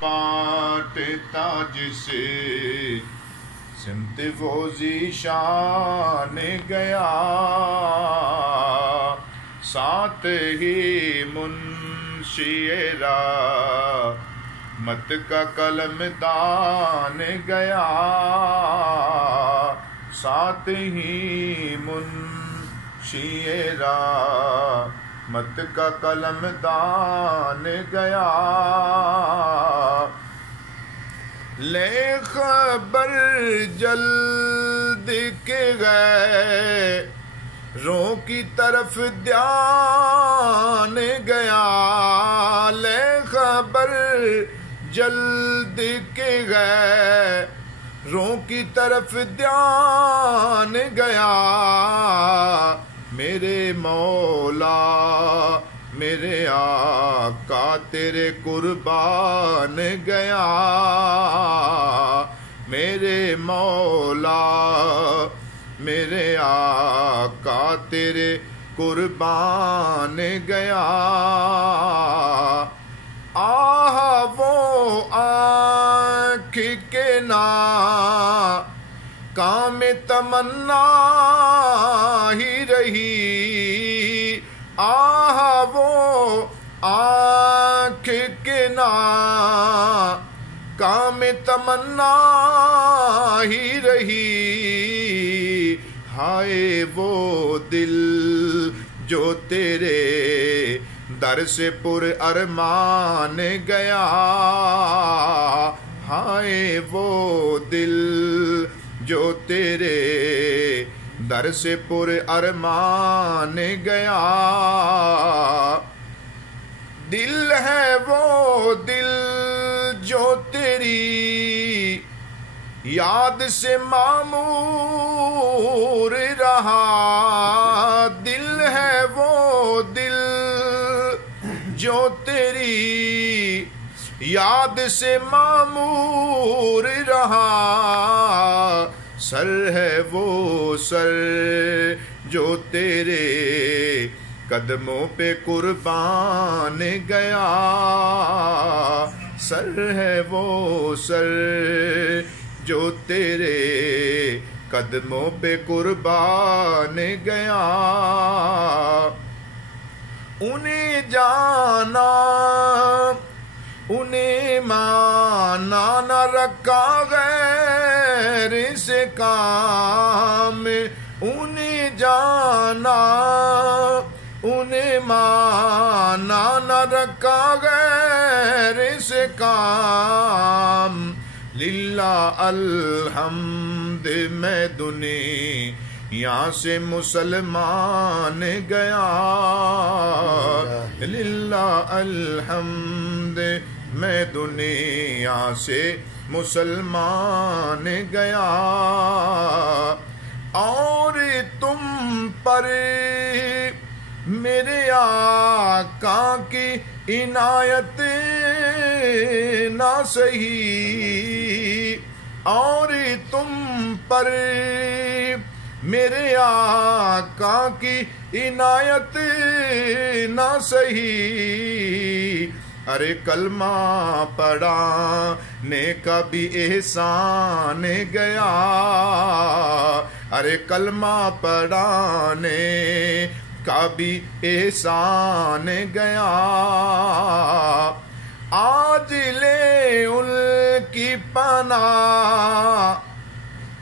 بانٹتا جسے سمت وہ ذیشان گیا، ساتھ ہی منشی رحمت کا قلم دان گیا، ساتھ ہی منشی رحمت کا قلم دان گیا۔ لے خبر جلد کے غیروں کی طرف دھیان گیا، لے خبر جلد کے غیروں کی طرف دھیان گیا، میرے مولا میرے آقا تیرے قربان گیا، میرے مولا میرے آقا تیرے قربان گیا۔ آہ وہ آنکھ کے ناکام تمنا ہی رہی، آہ وہ آنکھ کے ناکام تمنا ہی رہی، ہائے وہ دل جو تیرے در سے پر ارمان گیا، ہائے وہ دل جو تیرے در سے پر ارمان گیا، دل ہے وہ دل جو تیری یاد سے معمور رہا، دل ہے وہ دل جو تیری یاد سے معمور رہا، سر ہے وہ سر جو تیرے قدموں پہ قربان گیا، سر ہے وہ سر جو تیرے قدموں پہ قربان گیا، انہیں جانا انہیں مانا نہ رکھا غیر سے کام، انہیں جانا انہیں مانا نہ رکھا غیر سے کام، للہ الحمد میں دنیا سے مسلمان گیا، للہ الحمد میں دنیا سے مسلمان گیا، اور تم پر میرے آقا کی عنایت نہ سہی، اور تم پر میرے آقا کی عنایت نہ سہی، ارے کلمہ پڑھانے کا بھی احسان گیا، ارے کلمہ پڑھانے کا بھی احسان گیا، آج لے ان کی پناہ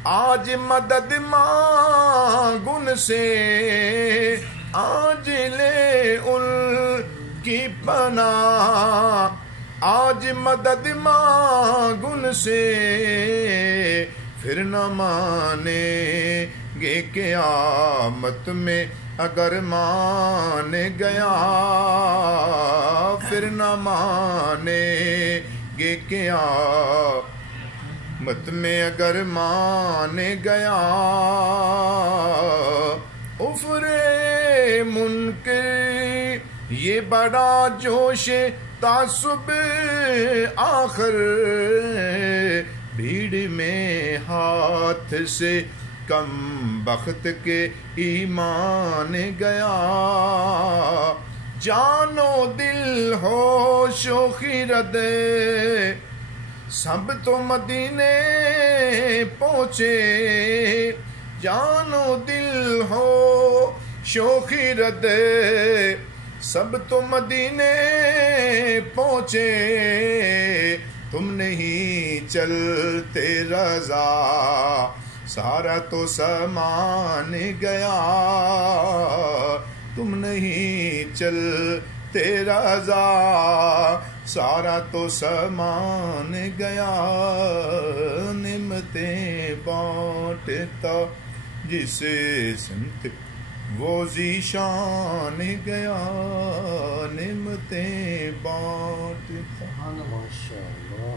آج مدد مانگ ان سے، آج لے ان کی پناہ آج مدد مانگ ان سے، پھر نہ مانیں گے قیامت میں اگر مان گیا، پھر نہ مانیں گے قیامت میں اگر مان گیا، افرے منکر یہ بڑا جوش تعصب آخر، بھیڑ میں ہاتھ سے کم بخت کے ایمان گیا، جان و دل ہوش و خرد سب تو مدینے پہنچے جان و دل ہو شوخی رد سب تو مدینے پہنچے تم نہیں چلتے رضا سارا تو سامان گیا تم نہیں چلتے رضا سارا تو سامان گیا نعمتیں بانٹتا جسے سمت وہ ذیشان گیا نعمتیں بانٹتا. ماشاء اللہ.